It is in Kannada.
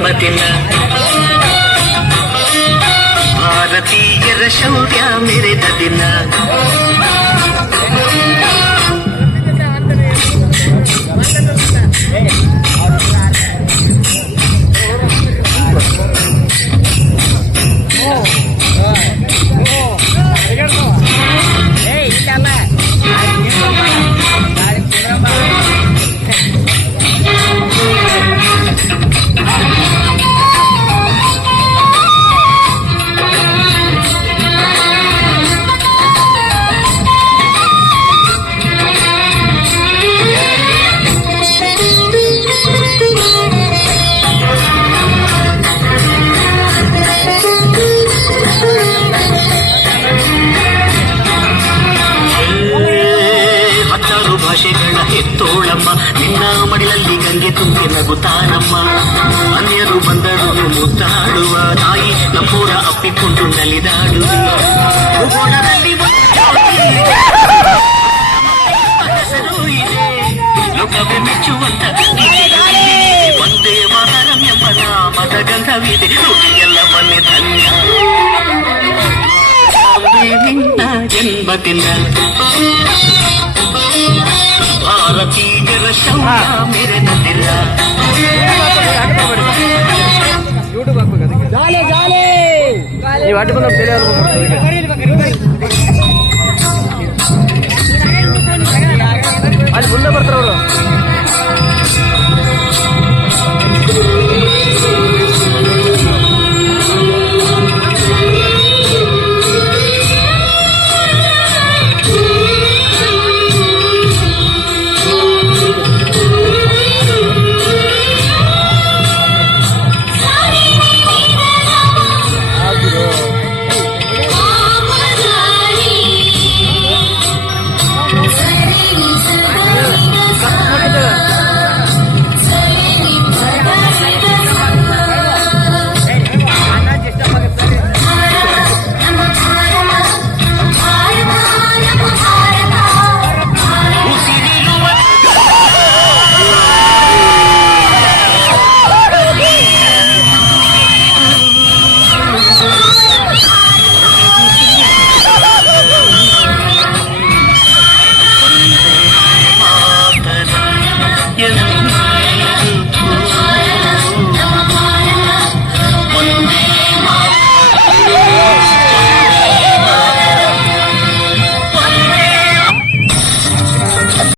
ಜನ್ಮದಿನ ಭಾರತೀಯರ ಶೌರ್ಯ ಮೆರೆದ ದಿನ ಭಾಷೆಗಳ ಹೆತ್ತೋಳಮ್ಮ ನಿನ್ನ ಮಡಿಲಲ್ಲಿ ಗಂಗೆ ತುಂಬಿ ನಗುತ್ತಾನಮ್ಮ ಅನ್ಯರು ಬಂದರು ಮುದ್ದಾಡುವ ತಾಯಿ ನಮ್ಮೂರ ಅಪ್ಪಿಕೊಂಡು ನಲಿದಾಡುವೆ ಭೂಗೋಳದಲ್ಲಿ ಲೋಕವೇ ಮೆಚ್ಚುವಂತ ಒಂದೇ ಮಾತರಂ ಎಂಬ ನಾಮದ ಗಂಧವಿದೆ ನುಡಿಯೆಲ್ಲ ಬನ್ನಿ ಧನ್ಯ ನಿನ್ನ ಜನ್ಮದಿನ ಭಾರತೀಯರ ಶೌರ್ಯ ಮೆರೆದ ದಿನ ನೀವು ಅಡ್ಡ ಬಂದ ಅಲ್ಲಿ ಮುಂದೆ ಬರ್ತಾರೆ ಅವರು Yeah.